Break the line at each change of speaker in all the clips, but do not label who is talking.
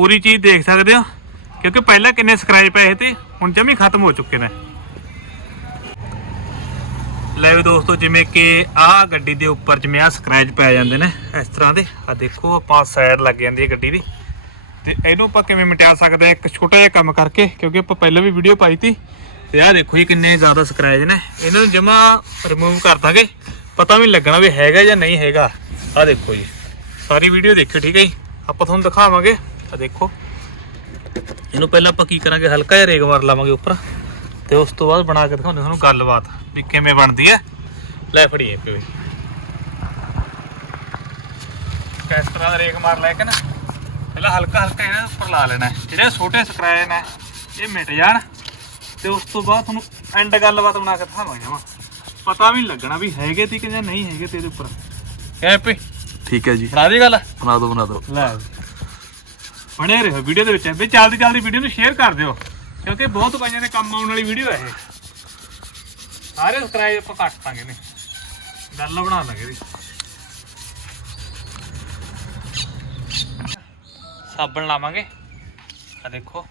ਪੂਰੀ ਚੀਜ਼ ਦੇਖ ਸਕਦੇ ਹੋ, ਕਿਉਂਕਿ ਪਹਿਲਾਂ ਕਿੰਨੇ ਸਕ੍ਰੈਚ ਪਏ ਤੇ ਹੁਣ ਜਮੀ ਖਤਮ ਹੋ ਚੁੱਕੇ ਨੇ। ਲੈ ਵੀ ਦੋਸਤੋ, ਜਿਵੇਂ ਕਿ ਆਹ ਗੱਡੀ ਦੇ ਉੱਪਰ ਜਿਵੇਂ ਆਹ ਸਕ੍ਰੈਚ ਪੈ ਜਾਂਦੇ ਨੇ, ਇਸ ਤਰ੍ਹਾਂ ਦੇ। ਆ ਦੇਖੋ, ਆਪਾਂ ਸਾਈਡ ਲੱਗ ਜਾਂਦੀ ਹੈ ਗੱਡੀ ਦੀ। ਤੇ ਇਹਨੂੰ ਆਪਾਂ ਕਿਵੇਂ ਮਿਟਾ ਸਕਦੇ ਹਾਂ? ਇੱਕ ਛੋਟਾ ਜਿਹਾ ਕੰਮ ਕਰਕੇ, ਕਿਉਂਕਿ ਆਪਾਂ ਪਹਿਲਾਂ ਵੀ ਵੀਡੀਓ ਪਾਈ ਤੀ ਤੇ ਆਹ ਦੇਖੋ ਜੀ ਕਿੰਨੇ ਜ਼ਿਆਦਾ ਸਕ੍ਰੈਚ ਨੇ। ਇਹਨਾਂ ਨੂੰ ਜਮਾ ਰਿਮੂਵ ਕਰ ਦਾਂਗੇ। ਪਤਾ ਵੀ ਲੱਗਣਾ ਵੀ ਹੈਗਾ ਜਾਂ ਨਹੀਂ ਹੈਗਾ। ਆਹ ਦੇਖੋ ਜੀ। ਸਾਰੀ ਵੀਡੀਓ ਦੇਖਿਓ, ਠੀਕ ਹੈ ਜੀ? ਆਪਾਂ ਤੁਹਾਨੂੰ ਦਿਖਾਵਾਂਗੇ। ਆ ਦੇਖੋ। ਇਹਨੂੰ ਪਹਿਲਾਂ ਆਪਾਂ ਕੀ ਕਰਾਂਗੇ ਹਲਕਾ ਜਿਹਾ ਰੇਗ ਮਾਰ ਲਾਵਾਂਗੇ ਉੱਪਰ ਤੇ ਉਸ ਤੋਂ ਬਾਅਦ ਬਣਾ ਕੇ ਦਿਖਾਉਂਦੇ ਤੁਹਾਨੂੰ ਗੱਲਬਾਤ ਵੀ ਕਿਵੇਂ ਬਣਦੀ ਹੈ। ਲੈ ਫੜੀਏ ਪਿਓ ਕਿਸ ਤਰ੍ਹਾਂ ਦਾ ਰੇਗ ਮਾਰ ਲੈ ਕੇ ਨਾ। ਪਹਿਲਾਂ ਹਲਕਾ ਹਲਕਾ ਇਹਨਾਂ ਉੱਪਰ ਲਾ ਲੈਣਾ। ਜਿਹੜੇ ਛੋਟੇ ਸਕ੍ਰੈਚ ਨੇ ਇਹ ਮਿਟ ਜਾਣ ਤੇ ਉਸ ਤੋਂ ਬਾਅਦ ਤੁਹਾਨੂੰ ਐਂਡ ਗੱਲਬਾਤ ਬਣਾ ਕੇ ਦਿਖਾਵਾਂਗੇ ਜਮਾ ਪਤਾ ਵੀ ਲੱਗਣਾ ਵੀ ਹੈਗੇ ਤੀ ਕਿ ਜਾਂ ਨਹੀਂ ਹੈਗੇ ਤੇ ਇਹਦੇ ਉੱਪਰ ਪਈ
ਠੀਕ ਹੈ ਜੀ।
ਬਣਾ ਦੀ ਗੱਲ?
ਬਣਾ ਦਿਓ ਬਣਾ ਦਿਓ।
ਲੈ। ਬਣੇ ਰਹੋ ਵੀਡੀਓ ਦੇ ਵਿੱਚ। ਵੀ ਜਲਦੀ ਜਲਦੀ ਵੀਡੀਓ ਨੂੰ ਸ਼ੇਅਰ ਕਰ ਦਿਓ, ਕਿਉਂਕਿ ਬਹੁਤ ਪਾਈਆਂ ਦੇ ਕੰਮ ਆਉਣ ਵਾਲੀ ਵੀਡੀਓ ਹੈ ਇਹ। ਸਾਰੇ ਸਬਸਕ੍ਰਾਈਬ ਆਪਾਂ ਕੱਟ ਦਾਂਗੇ ਨੇ ਗੱਲ ਬਣਾ ਲਾਂਗੇ ਇਹਦੀ। ਸਾਬਣ ਲਾਵਾਂਗੇ। ਆ ਦੇਖੋ,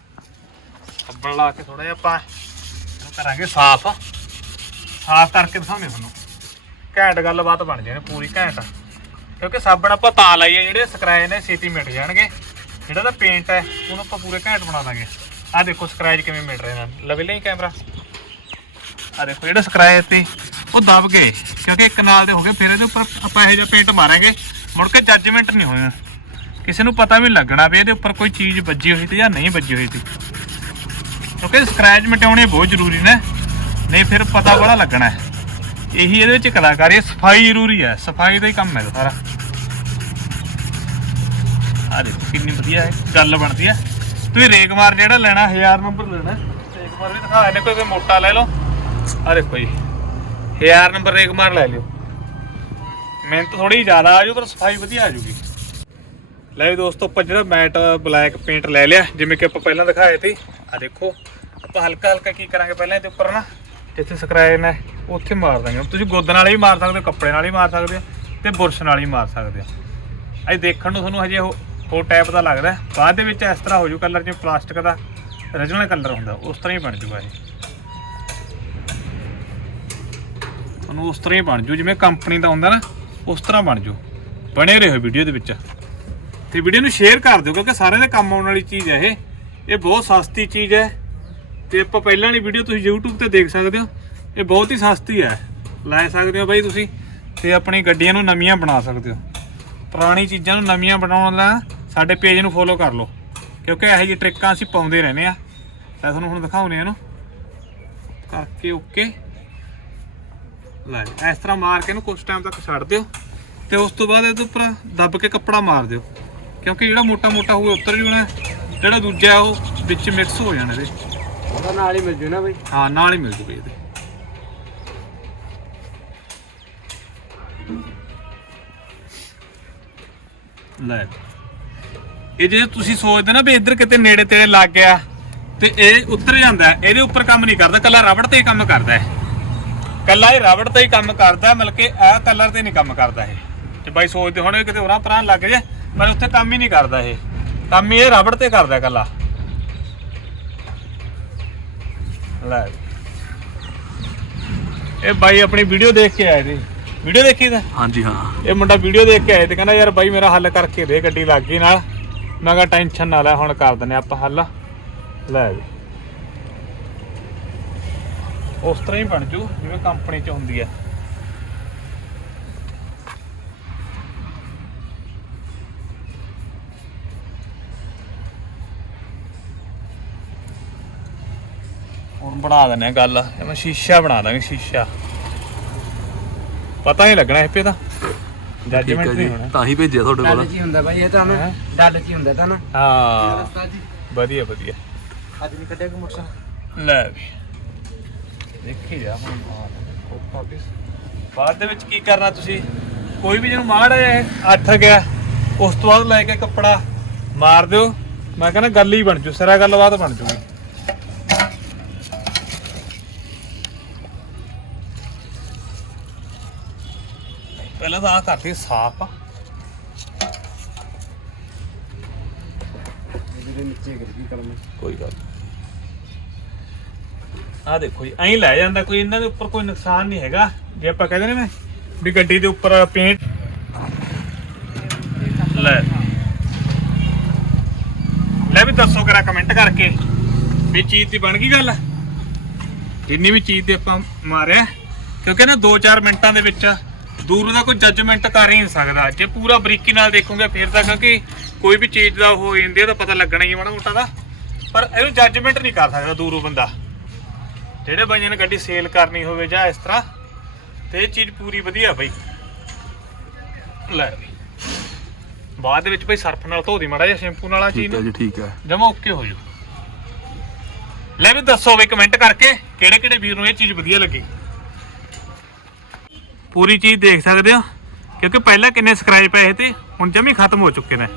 ਸਾਬਣ ਲਾ ਕੇ ਥੋੜਾ ਜਿਹਾ ਆਪਾਂ ਇਹਨੂੰ ਕਰਾਂਗੇ ਸਾਫ਼। ਸਾਫ਼ ਕਰਕੇ ਦਿਖਾਉਂਦੇ ਤੁਹਾਨੂੰ। ਘੈਂਟ ਗੱਲਬਾਤ ਬਣ ਜਾਣੀ ਪੂਰੀ ਘੈਂਟ। ਕਿਉਂਕਿ ਸਾਬਣ ਆਪਾਂ ਤਾਂ ਲਾਈਏ ਜਿਹੜੇ ਸਕ੍ਰੈਚ ਨੇ, ਛੇਤੀ ਮਿਟ ਜਾਣਗੇ। ਜਿਹੜਾ ਤਾਂ ਪੇਂਟ ਹੈ, ਉਹਨੂੰ ਆਪਾਂ ਪੂਰੇ ਘੈਂਟ ਬਣਾ ਦਾਂਗੇ। ਆਹ ਦੇਖੋ ਸਕ੍ਰੈਚ ਕਿਵੇਂ ਮਿਲ ਰਹੇ ਨੇ। ਲਵੇ ਲਈ ਕੈਮਰਾ ਆਹ ਦੇਖੋ, ਜਿਹੜੇ ਸਕ੍ਰੈਚ ਤੇ ਉਹ ਦਬ ਗਏ, ਕਿਉਂਕਿ ਇੱਕ ਨਾਲ ਦੇ ਹੋ ਗਏ, ਫਿਰ ਇਹਦੇ ਉੱਪਰ ਆਪਾਂ ਇਹੋ ਜਿਹਾ ਪੇਂਟ ਮਾਰਾਂਗੇ। ਮੁੜ ਕੇ ਜੱਜਮੈਂਟ ਨਹੀਂ ਹੋਇਆ। ਕਿਸੇ ਨੂੰ ਪਤਾ ਵੀ ਲੱਗਣਾ ਵੀ ਇਹਦੇ ਉੱਪਰ ਕੋਈ ਚੀਜ਼ ਵੱਜੀ ਹੋਈ ਤੇ ਜਾਂ ਨਹੀਂ ਵੱਜੀ ਹੋਈ ਸੀ। ਕਿਉਂਕਿ ਸਕ੍ਰੈਚ ਮਿਟਾਉਣੇ ਬਹੁਤ ਜ਼ਰੂਰੀ ਨੇ। ਨਹੀਂ ਫਿਰ ਪਤਾ ਬੜਾ ਲੱਗਣਾ। ਇਹੀ ਇਹਦੇ ਵਿੱਚ ਕਲਾਕਾਰੀ ਹੈ ਸਫ਼ਾਈ ਜ਼ਰੂਰੀ ਹੈ। ਸਫ਼ਾਈ ਦਾ ਹੀ ਕੰਮ ਹੈ ਸਾਰਾ। ਆ ਦੇਖੋ ਕਿੰਨੀ ਵਧੀਆ ਹੈ ਗੱਲ ਬਣਦੀ ਹੈ ਤੁਸੀਂ ਰੇਕ ਮਾਰ ਜਿਹੜਾ ਲੈਣਾ 1000 ਨੰਬਰ ਲੈਣਾ। ਰੇਗ ਮਾਰ ਵੀ ਦਿਖਾ ਇਹਨੇ ਕੋਈ ਮੋਟਾ ਲੈ ਲਓ। ਆ ਦੇਖੋ ਜੀ 1000 ਨੰਬਰ ਰੇਕ ਮਾਰ ਲੈ ਲਿਓ। ਮਿਹਨਤ ਥੋੜੀ ਜ਼ਿਆਦਾ ਆ ਜੂ ਪਰ ਸਫ਼ਾਈ ਵਧੀਆ ਆ ਜੂਗੀ ਲੈ ਦੋਸਤੋ, ਆਪਾਂ ਜਿਹੜਾ ਮੈਟ, ਬਲੈਕ ਪੇਂਟ ਲੈ ਲਿਆ, ਜਿਵੇਂ ਕਿ ਆਪਾਂ ਪਹਿਲਾਂ ਦਿਖਾਏ ਸੀ। ਆ ਦੇਖੋ, ਆਪਾਂ ਹਲਕਾ ਹਲਕਾ ਕੀ ਕਰਾਂਗੇ ਪਹਿਲਾਂ ਇਹਦੇ ਉੱਪਰ ਨਾ? ਜਿੱਥੇ ਸਕ੍ਰੈਚ ਨੇ ਉੱਥੇ ਮਾਰ ਦਾਂਗੇ। ਤੁਸੀਂ ਗੋਦ ਨਾਲ ਵੀ ਮਾਰ ਸਕਦੇ ਹੋ ਕੱਪੜੇ ਨਾਲ ਵੀ ਮਾਰ ਸਕਦੇ ਹੋ ਤੇ ਬੁਰਸ਼ ਨਾਲ ਹੀ ਮਾਰ ਸਕਦੇ ਹੋ। ਅੱਜ ਦੇਖਣ ਨੂੰ ਤੁਹਾਨੂੰ ਹਜੇ ਉਹ ਉਹ ਟਾਈਪ ਦਾ ਲੱਗਦਾ ਬਾਅਦ ਦੇ ਵਿੱਚ ਇਸ ਤਰ੍ਹਾਂ ਹੋ ਜੂ ਕਲਰ ਜਿਵੇਂ ਪਲਾਸਟਿਕ ਦਾ origignal ਕਲਰ ਹੁੰਦਾ, ਉਸ ਤਰ੍ਹਾਂ ਹੀ ਬਣ ਜੂਗਾ ਇਹ। ਤੁਹਾਨੂੰ ਉਸ ਤਰ੍ਹਾਂ ਹੀ ਬਣ ਜੂ, ਜਿਵੇਂ ਕੰਪਨੀ ਦਾ ਹੁੰਦਾ ਨਾ, ਉਸ ਤਰ੍ਹਾਂ ਬਣ ਜੂ। ਬਣੇ ਰਹੋ ਵੀਡੀਓ ਦੇ ਵਿੱਚ। ਤੇ ਵੀਡੀਓ ਨੂੰ ਸ਼ੇਅਰ ਕਰ ਦਿਓ, ਕਿਉਂਕਿ ਸਾਰਿਆਂ ਦੇ ਕੰਮ ਆਉਣ ਵਾਲੀ ਚੀਜ਼ ਹੈ ਇਹ। ਇਹ ਬਹੁਤ ਸਸਤੀ ਚੀਜ਼ ਹੈ। ਤੇ ਆਪਾਂ ਪਹਿਲਾਂ ਵਾਲੀ ਵੀਡੀਓ ਤੁਸੀਂ YouTube ਤੇ ਦੇਖ ਸਕਦੇ ਹੋ। ਇਹ ਬਹੁਤ ਹੀ ਸਸਤੀ ਹੈ। ਲੈ ਸਕਦੇ ਹੋ ਬਾਈ ਤੁਸੀਂ। ਤੇ ਆਪਣੀ ਗੱਡੀਆਂ ਨੂੰ ਨਵੀਆਂ ਬਣਾ ਸਕਦੇ ਹੋ। ਪੁਰਾਣੀ ਚੀਜ਼ਾਂ ਨੂੰ ਨਵੀਆਂ ਬਣਾਉਣ ਲਈ ਸਾਡੇ ਪੇਜ ਨੂੰ ਫੋਲੋ ਕਰ ਲਓ। ਕਿਉਂਕਿ ਇਹੋ ਜਿਹੀ ਟ੍ਰਿਕਾਂ ਅਸੀਂ ਪਾਉਂਦੇ ਰਹਿੰਦੇ ਆ। ਤਾਂ ਤੁਹਾਨੂੰ ਹੁਣ ਦਿਖਾਉਨੇ ਆ ਇਹਨੂੰ। ਕਰਕੇ ਓਕੇ ਲੈ ਇਸ ਤਰ੍ਹਾਂ ਮਾਰ ਕੇ ਇਹਨੂੰ ਕੁਝ ਟਾਈਮ ਤੱਕ ਛੱਡ ਦਿਓ। ਤੇ ਉਸ ਤੋਂ ਬਾਅਦ ਇਹਦੇ ਉੱਪਰ ਦੱਬ ਕੇ ਕੱਪੜਾ ਮਾਰ ਦਿਓ। ਕਿਉਂਕਿ ਜਿਹੜਾ ਮੋਟਾ ਮੋਟਾ ਹੋਊਗਾ ਉੱਤਰ ਜੂਣਾ ਜਿਹੜਾ ਦੂਜਾ ਉਹ ਵਿੱਚ ਮਿਕਸ ਹੋ ਜਾਣਾ ਇਹਦੇ
ਉਹਦਾ ਨਾਲ ਹੀ ਮਿਲ ਜੂ ਨਾ ਬਈ।
ਹਾਂ ਨਾਲ ਹੀ ਮਿਲ ਜੂਗਾ ਇਹਦੇ। ਲੈ ਇਹ ਜੇ ਤੁਸੀਂ ਸੋਚਦੇ ਨਾ ਵੀ ਇੱਧਰ ਕਿਤੇ ਨੇੜੇ ਤੇੜੇ ਲੱਗ ਗਿਆ ਤੇ ਇਹ ਉੱਤਰ ਜਾਂਦਾ। ਇਹਦੇ ਉੱਪਰ ਕੰਮ ਨਹੀਂ ਕਰਦਾ ਕੱਲਾ ਰਬੜ ਤੇ ਹੀ ਕੰਮ ਕਰਦਾ ਹੈ ਕੱਲਾ ਇਹ ਰਬੜ ਤੇ ਹੀ ਕੰਮ ਕਰਦਾ ਮਤਲਬ ਕਿ ਆਹ ਕਲਰ ਤੇ ਨਹੀਂ ਕੰਮ ਕਰਦਾ ਇਹ। ਤੇ ਬਾਈ ਸੋਚਦੇ ਹੋਣੇ ਕਿਤੇ ਹੋਰਾਂ ਪਰਾਂ ਲੱਗ ਜੇ ਪਰ ਉੱਥੇ ਕੰਮ ਹੀ ਨਹੀਂ ਕਰਦਾ ਇਹ। ਕੰਮ ਇਹ ਰਬੜ ਤੇ ਕਰਦਾ ਕੱਲਾ। ਲੈ। ਇਹ ਬਾਈ ਆਪਣੀ ਵੀਡੀਓ ਦੇਖ ਕੇ ਆਏ ਸੀ ਵੀਡੀਓ ਦੇਖੀ ਤਾਂ?
ਹਾਂਜੀ ਹਾਂ।
ਇਹ ਮੁੰਡਾ ਵੀਡੀਓ ਦੇਖ ਕੇ ਆਏ ਤੇ ਕਹਿੰਦਾ ਯਾਰ ਬਾਈ ਮੇਰਾ ਹੱਲ ਕਰਕੇ ਦੇ ਗੱਡੀ ਲੱਗ ਗਈ ਨਾਲ। ਮੈਂ ਕਿਹਾ ਟੈਨਸ਼ਨ ਨਾ ਲੈ, ਹੁਣ ਕਰ ਦਿੰਨੇ ਆਪਾਂ ਹੱਲ। ਲੈ ਵੀ। ਉਸ ਤਰ੍ਹਾਂ ਹੀ ਬਣ ਜੂ, ਜਿਵੇਂ ਕੰਪਨੀ 'ਚ ਹੁੰਦੀ ਹੈ ਹੁਣ ਬਣਾ ਦਿੰਨੇ ਆ ਗੱਲ ਮੈਂ ਸ਼ੀਸ਼ਾ ਬਣਾ ਦਾਂਗੇ, ਸ਼ੀਸ਼ਾ। ਪਤਾ ਨਹੀਂ ਲੱਗਣਾ ਇਹ ਪੇ ਤਾਂ। ਜੱਜਮੈਂਟ
ਹੈ
ਨਹੀਂ
ਜੀ
ਹੋਣਾ।
ਤਾਂ ਹੀ ਭੇਜਿਆ ਤੁਹਾਡੇ
ਡੱਲ
ਕੋਲ
ਹੀ ਹੁੰਦਾ ਬਾਈ ਇਹ ਤਾਂ ਨਾ? ਡੱਲ ਹੁੰਦਾ ਤਾਂ ਨਾ।
ਹਾਂ।
ਰਸਤਾ ਜੀ।
ਵਧੀਆ ਵਧੀਆ।
ਅੱਜ ਨਹੀਂ ਕੱਢਿਆ ਕੋ ਮੋਟਰਸਾਈਕਲ?
ਲੈ ਵੀ। ਦੇਖੀ ਜਾ ਹੁਣ ਵਾਪਿਸ ਬਾਅਦ ਦੇ ਵਿੱਚ ਕੀ ਕਰਨਾ ਤੁਸੀਂ? ਕੋਈ ਵੀ ਜਿਹਨੂੰ ਮਾੜ ਹੈ ਅੱਠ ਗਿਆ ਉਸ ਤੋਂ ਬਾਅਦ ਲੈ ਕੇ ਕੱਪੜਾ ਮਾਰ ਦਿਓ। ਮੈਂ ਕਹਿੰਦਾ ਗੱਲ ਹੀ ਬਣ ਜੂ ਸਿਰਾ ਗੱਲਬਾਤ ਬਣ ਜੂਗੀ। ਪਹਿਲਾਂ ਤਾਂ ਆ ਕਰਤੀ ਸਾਫ਼। ਆ
ਮੇਰੇ ਨੀਚੇ ਗਿਰ ਗਈ ਕਲਮ।
ਕੋਈ ਗੱਲ ਆ ਦੇਖੋ ਜੀ ਐਂ ਲੈ ਜਾਂਦਾ ਕੋਈ ਇਹਨਾਂ ਦੇ ਉੱਪਰ ਕੋਈ ਨੁਕਸਾਨ ਨਹੀਂ ਹੈਗਾ। ਜੇ ਆਪਾਂ ਕਹਿੰਦੇ ਨੇ ਨਾ ਵੀ ਗੱਡੀ ਦੇ ਉੱਪਰ ਪੇਂਟ ਲੈ। ਲੈ ਵੀ ਦੱਸੋ ਕਰਾ ਕਮੈਂਟ ਕਰਕੇ ਵੀ ਚੀਜ਼ ਦੀ ਬਣ ਗਈ ਗੱਲ। ਜਿੰਨੀ ਵੀ ਚੀਜ਼ ਤੇ ਆਪਾਂ ਮਾਰਿਆ ਕਿਉਂਕਿ ਨਾ 2-4 ਮਿੰਟਾਂ ਦੇ ਵਿੱਚ ਦੂਰ ਦਾ ਕੋਈ ਜੱਜਮੈਂਟ ਕਰ ਹੀ ਨਹੀਂ ਸਕਦਾ। ਜੇ ਪੂਰਾ ਬਰੀਕੀ ਨਾਲ ਦੇਖੋਗੇ ਫਿਰ ਤਾਂ ਕਿਉਂਕਿ ਕੋਈ ਵੀ ਚੀਜ਼ ਦਾ ਹੋ ਜਾਂਦੀ ਹੈ ਤਾਂ ਪਤਾ ਲੱਗਣਾ ਹੀ ਮਾੜਾ ਮੋਟਾ ਦਾ। ਪਰ ਇਹਨੂੰ ਜੱਜਮੈਂਟ ਨਹੀਂ ਕਰ ਸਕਦਾ ਦੂਰੋਂ ਬੰਦਾ। ਜਿਹੜੇ ਬਾਈਆਂ ਨੇ ਗੱਡੀ ਸੇਲ ਕਰਨੀ ਹੋਵੇ ਜਾਂ ਇਸ ਤਰ੍ਹਾਂ ਤੇ ਇਹ ਚੀਜ਼ ਪੂਰੀ ਵਧੀਆ ਬਈ। ਲੈ ਬਾਅਦ ਦੇ ਵਿੱਚ ਬਈ ਸਰਫ ਨਾਲ ਧੋ ਦੀ ਮਾੜਾ ਜਿਹਾ ਸ਼ੈਂਪੂ ਨਾਲ ਆ
ਠੀਕ
ਚੀਜ਼
ਹੈ ਜੀ ਠੀਕ ਹੈ
ਜਮਾ ਓਕੇ ਹੋ ਜੂ। ਲੈ ਵੀ ਦੱਸੋ ਵੀ ਕਮੈਂਟ ਕਰਕੇ ਕਿਹੜੇ ਕਿਹੜੇ ਵੀਰ ਨੂੰ ਇਹ ਚੀਜ਼ ਵਧੀਆ ਲੱਗੀ। ਪੂਰੀ ਚੀਜ਼ ਦੇਖ ਸਕਦੇ ਹੋ, ਕਿਉਂਕਿ ਪਹਿਲਾਂ ਕਿੰਨੇ ਸਕ੍ਰੈਚ ਪਏ ਤੇ ਹੁਣ ਜਮੀ ਖਤਮ ਹੋ ਚੁੱਕੇ ਨੇ।